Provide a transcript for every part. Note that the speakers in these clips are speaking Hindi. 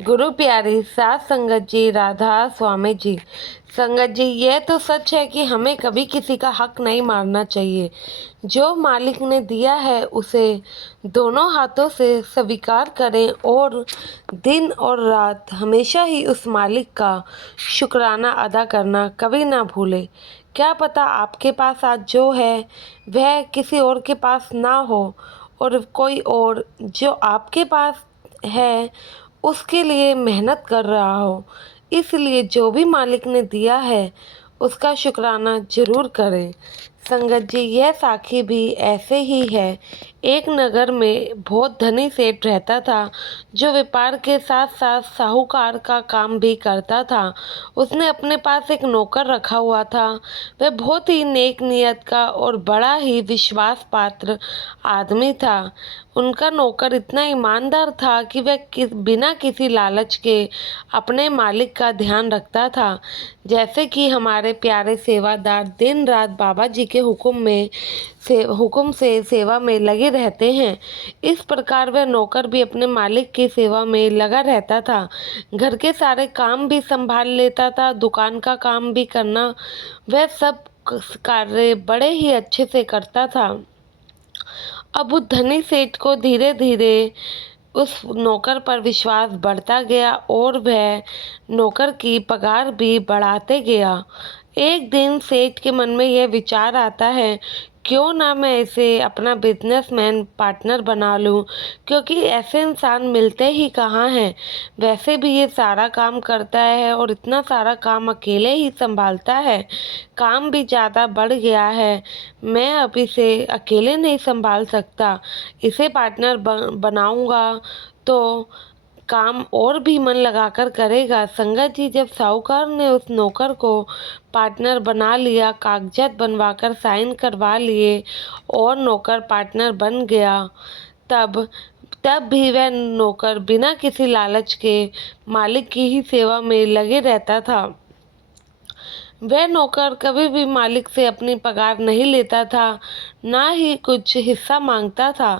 गुरु प्यारी सात संगत जी, राधा स्वामी जी। संगत जी, यह तो सच है कि हमें कभी किसी का हक नहीं मारना चाहिए। जो मालिक ने दिया है उसे दोनों हाथों से स्वीकार करें और दिन और रात हमेशा ही उस मालिक का शुक्राना अदा करना कभी ना भूलें। क्या पता आपके पास आज जो है वह किसी और के पास ना हो, और कोई और जो आपके पास है उसके लिए मेहनत कर रहा हो। इसलिए जो भी मालिक ने दिया है उसका शुक्राना ज़रूर करें। संगत जी, यह साखी भी ऐसे ही है। एक नगर में बहुत धनी सेठ रहता था, जो व्यापार के साथ साथ साहूकार का काम भी करता था। उसने अपने पास एक नौकर रखा हुआ था। वह बहुत ही नेक नियत का और बड़ा ही विश्वास पात्र आदमी था। उनका नौकर इतना ईमानदार था कि वह बिना किसी लालच के अपने मालिक का ध्यान रखता था। जैसे कि हमारे प्यारे सेवादार दिन रात बाबा जी के हुक्म से सेवा में लगे रहते हैं, इस प्रकार वह नौकर भी अपने मालिक की सेवा में लगा रहता था। घर के सारे काम भी संभाल लेता था, दुकान का काम भी करना, वह सब कार्य बड़े ही अच्छे से करता था। अब उस धनी सेठ को धीरे धीरे उस नौकर पर विश्वास बढ़ता गया और वह नौकर की पगार भी बढ़ाते गया। एक दिन सेठ के मन में यह विचार आता है, क्यों ना मैं इसे अपना बिजनेसमैन पार्टनर बना लूं, क्योंकि ऐसे इंसान मिलते ही कहाँ हैं। वैसे भी ये सारा काम करता है और इतना सारा काम अकेले ही संभालता है। काम भी ज़्यादा बढ़ गया है, मैं अब इसे अकेले नहीं संभाल सकता। इसे पार्टनर बनाऊंगा तो काम और भी मन लगाकर करेगा। संगत जी, जब साहूकार ने उस नौकर को पार्टनर बना लिया, कागजात बनवाकर साइन करवा लिए और नौकर पार्टनर बन गया, तब तब भी वह नौकर बिना किसी लालच के मालिक की ही सेवा में लगे रहता था। वह नौकर कभी भी मालिक से अपनी पगार नहीं लेता था, ना ही कुछ हिस्सा मांगता था।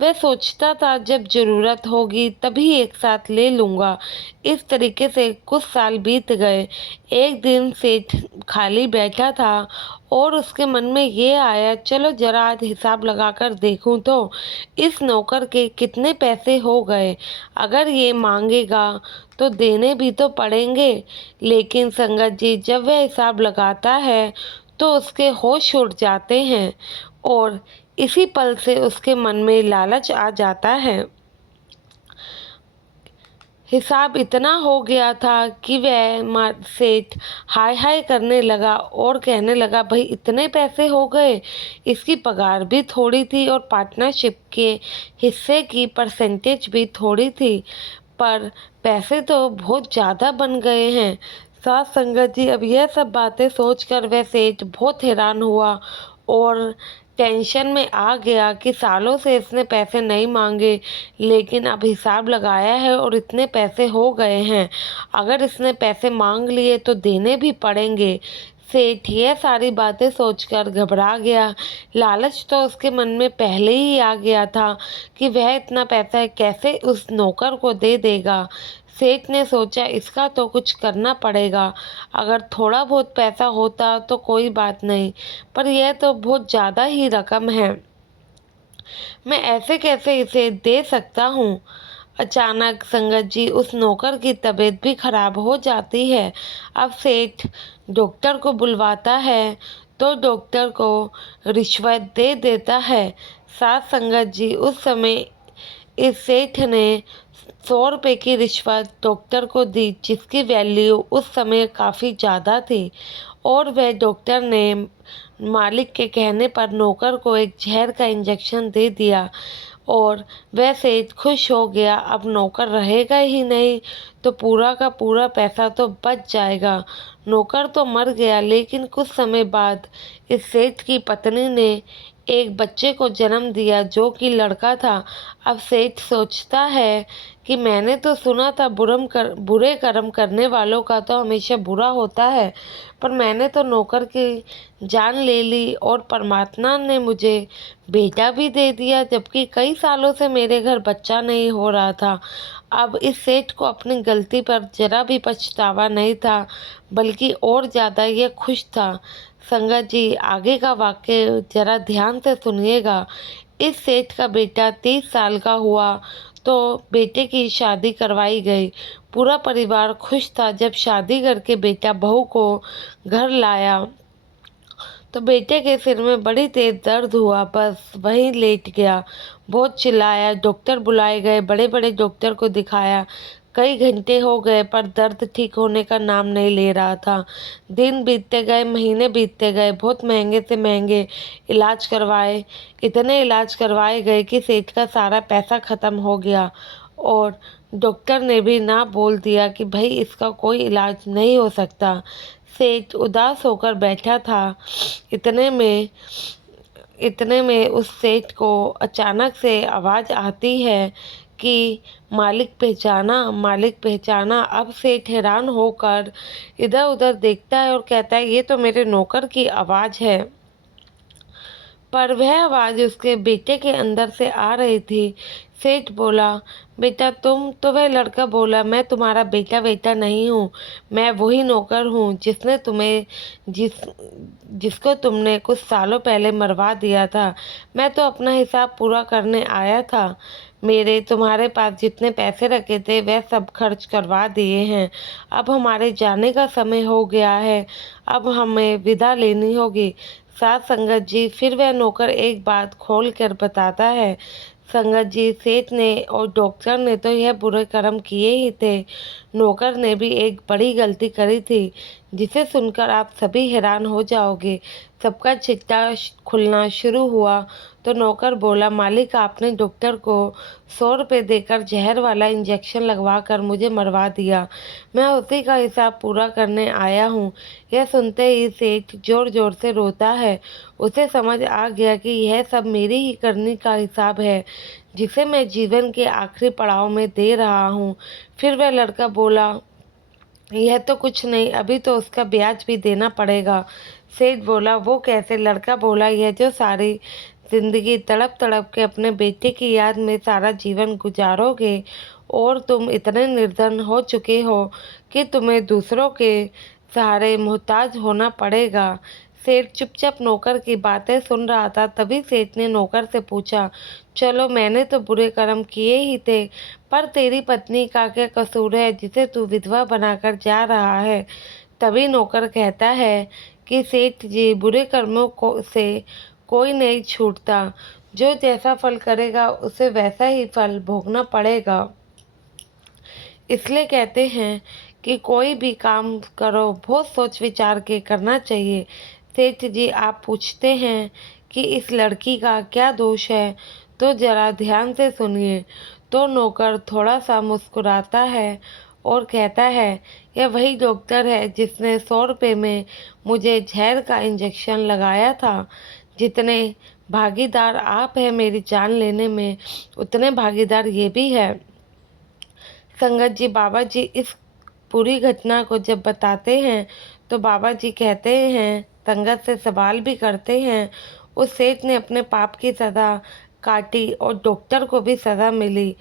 वह सोचता था जब ज़रूरत होगी तभी एक साथ ले लूँगा। इस तरीके से कुछ साल बीत गए। एक दिन सेठ खाली बैठा था और उसके मन में ये आया, चलो जरा आज हिसाब लगाकर देखूं तो इस नौकर के कितने पैसे हो गए। अगर ये मांगेगा तो देने भी तो पड़ेंगे। लेकिन संगत जी, जब वह हिसाब लगाता है तो उसके होश उड़ जाते हैं और इसी पल से उसके मन में लालच आ जाता है। हिसाब इतना हो गया था कि वह सेठ हाय हाय करने लगा और कहने लगा, भाई इतने पैसे हो गए। इसकी पगार भी थोड़ी थी और पार्टनरशिप के हिस्से की परसेंटेज भी थोड़ी थी, पर पैसे तो बहुत ज़्यादा बन गए हैं। साथ संगत जी, अब यह सब बातें सोचकर वह सेठ बहुत हैरान हुआ और टेंशन में आ गया कि सालों से इसने पैसे नहीं मांगे, लेकिन अब हिसाब लगाया है और इतने पैसे हो गए हैं। अगर इसने पैसे मांग लिए तो देने भी पड़ेंगे। सेठ यह सारी बातें सोचकर घबरा गया। लालच तो उसके मन में पहले ही आ गया था कि वह इतना पैसा कैसे उस नौकर को दे देगा। सेठ ने सोचा, इसका तो कुछ करना पड़ेगा। अगर थोड़ा बहुत पैसा होता तो कोई बात नहीं, पर यह तो बहुत ज़्यादा ही रकम है, मैं ऐसे कैसे इसे दे सकता हूँ। अचानक संगत जी, उस नौकर की तबीयत भी खराब हो जाती है। अब सेठ डॉक्टर को बुलवाता है तो डॉक्टर को रिश्वत दे देता है। साथ संगत जी, उस समय इस सेठ ने 100 रुपये की रिश्वत डॉक्टर को दी, जिसकी वैल्यू उस समय काफ़ी ज़्यादा थी, और वह डॉक्टर ने मालिक के कहने पर नौकर को एक जहर का इंजेक्शन दे दिया और वह सेठ खुश हो गया। अब नौकर रहेगा ही नहीं तो पूरा का पूरा पैसा तो बच जाएगा। नौकर तो मर गया, लेकिन कुछ समय बाद इस सेठ की पत्नी ने एक बच्चे को जन्म दिया जो कि लड़का था। अब सेठ सोचता है कि मैंने तो सुना था बुरे कर्म करने वालों का तो हमेशा बुरा होता है, पर मैंने तो नौकर की जान ले ली और परमात्मा ने मुझे बेटा भी दे दिया, जबकि कई सालों से मेरे घर बच्चा नहीं हो रहा था। अब इस सेठ को अपनी गलती पर जरा भी पछतावा नहीं था, बल्कि और ज़्यादा ये खुश था। संगत जी, आगे का वाक्य जरा ध्यान से सुनिएगा। इस सेठ का बेटा 30 साल का हुआ तो बेटे की शादी करवाई गई। पूरा परिवार खुश था। जब शादी करके बेटा बहू को घर लाया तो बेटे के सिर में बड़ी तेज दर्द हुआ, बस वहीं लेट गया। बहुत चिल्लाया, डॉक्टर बुलाए गए, बड़े बड़े डॉक्टर को दिखाया। कई घंटे हो गए पर दर्द ठीक होने का नाम नहीं ले रहा था। दिन बीतते गए, महीने बीतते गए, बहुत महंगे से महंगे इलाज करवाए। इतने इलाज करवाए गए कि सेठ का सारा पैसा ख़त्म हो गया और डॉक्टर ने भी ना बोल दिया कि भाई इसका कोई इलाज नहीं हो सकता। सेठ उदास होकर बैठा था। इतने में इतने में उस सेठ को अचानक से आवाज़ आती है कि मालिक पहचाना। अब सेठ हैरान होकर इधर उधर देखता है और कहता है, ये तो मेरे नौकर की आवाज़ है। पर वह आवाज़ उसके बेटे के अंदर से आ रही थी। सेठ बोला, बेटा तुम? तो वह लड़का बोला, मैं तुम्हारा बेटा नहीं हूँ, मैं वही नौकर हूँ जिसको तुमने कुछ सालों पहले मरवा दिया था। मैं तो अपना हिसाब पूरा करने आया था। मेरे तुम्हारे पास जितने पैसे रखे थे वह सब खर्च करवा दिए हैं। अब हमारे जाने का समय हो गया है। अब हमें विदा लेनी होगी। साथ संगत जी, फिर वह नौकर एक बात खोल कर बताता है। संगत जी, सेठ ने और डॉक्टर ने तो यह बुरे कर्म किए ही थे। नौकर ने भी एक बड़ी गलती करी थी, जिसे सुनकर आप सभी हैरान हो जाओगे। सबका चिट्टा खुलना शुरू हुआ तो नौकर बोला, मालिक आपने डॉक्टर को 100 रुपये देकर जहर वाला इंजेक्शन लगवा कर मुझे मरवा दिया। मैं उसी का हिसाब पूरा करने आया हूँ। यह सुनते ही सेठ जोर जोर से रोता है। उसे समझ आ गया कि यह सब मेरी ही करनी का हिसाब है, जिसे मैं जीवन के आखिरी पड़ाव में दे रहा हूँ। फिर वह लड़का बोला, यह तो कुछ नहीं, अभी तो उसका ब्याज भी देना पड़ेगा। सेठ बोला, वो कैसे? लड़का बोला, यह जो सारी जिंदगी तड़प तड़प के अपने बेटे की याद में सारा जीवन गुजारोगे और तुम इतने निर्धन हो चुके हो कि तुम्हें दूसरों के सहारे मोहताज होना पड़ेगा। सेठ चुपचाप नौकर की बातें सुन रहा था। तभी सेठ ने नौकर से पूछा, चलो मैंने तो बुरे कर्म किए ही थे, पर तेरी पत्नी का क्या कसूर है जिसे तू विधवा बनाकर जा रहा है? तभी नौकर कहता है कि सेठ जी, बुरे कर्मों को से कोई नहीं छूटता। जो जैसा फल करेगा उसे वैसा ही फल भोगना पड़ेगा। इसलिए कहते हैं कि कोई भी काम करो बहुत सोच विचार के करना चाहिए। सेठ जी, आप पूछते हैं कि इस लड़की का क्या दोष है, तो जरा ध्यान से सुनिए। तो नौकर थोड़ा सा मुस्कुराता है और कहता है, यह वही डॉक्टर है जिसने 100 रुपये में मुझे जहर का इंजेक्शन लगाया था। जितने भागीदार आप हैं मेरी जान लेने में, उतने भागीदार ये भी है। संगत जी, बाबा जी इस पूरी घटना को जब बताते हैं तो बाबा जी कहते हैं, संगत से सवाल भी करते हैं। उस सेठ ने अपने पाप की सज़ा काटी और डॉक्टर को भी सज़ा मिली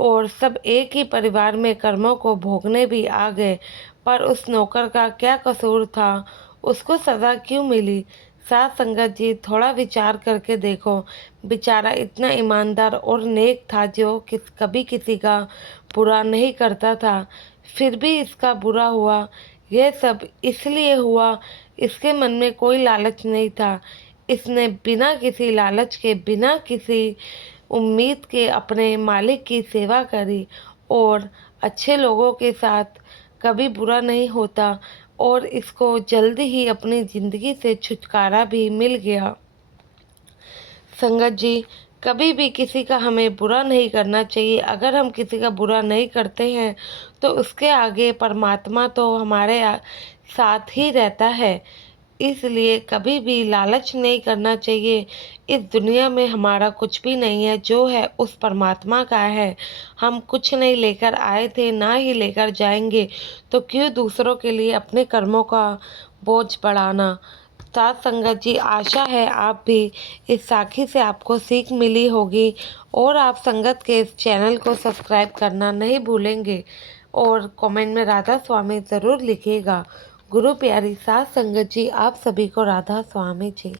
और सब एक ही परिवार में कर्मों को भोगने भी आ गए। पर उस नौकर का क्या कसूर था? उसको सज़ा क्यों मिली? साथ संगत जी, थोड़ा विचार करके देखो। बेचारा इतना ईमानदार और नेक था जो कभी किसी का बुरा नहीं करता था, फिर भी इसका बुरा हुआ। यह सब इसलिए हुआ, इसके मन में कोई लालच नहीं था। इसने बिना किसी लालच के, बिना किसी उम्मीद के अपने मालिक की सेवा करी और अच्छे लोगों के साथ कभी बुरा नहीं होता और इसको जल्दी ही अपनी ज़िंदगी से छुटकारा भी मिल गया। संगत जी, कभी भी किसी का हमें बुरा नहीं करना चाहिए। अगर हम किसी का बुरा नहीं करते हैं तो उसके आगे परमात्मा तो हमारे साथ ही रहता है। इसलिए कभी भी लालच नहीं करना चाहिए। इस दुनिया में हमारा कुछ भी नहीं है, जो है उस परमात्मा का है। हम कुछ नहीं लेकर आए थे, ना ही लेकर जाएंगे, तो क्यों दूसरों के लिए अपने कर्मों का बोझ बढ़ाना। साथ संगत जी, आशा है आप भी इस साखी से आपको सीख मिली होगी और आप संगत के इस चैनल को सब्सक्राइब करना नहीं भूलेंगे और कमेंट में राधा स्वामी ज़रूर लिखिएगा। गुरु प्यारी साथ संगत जी, आप सभी को राधा स्वामी जी।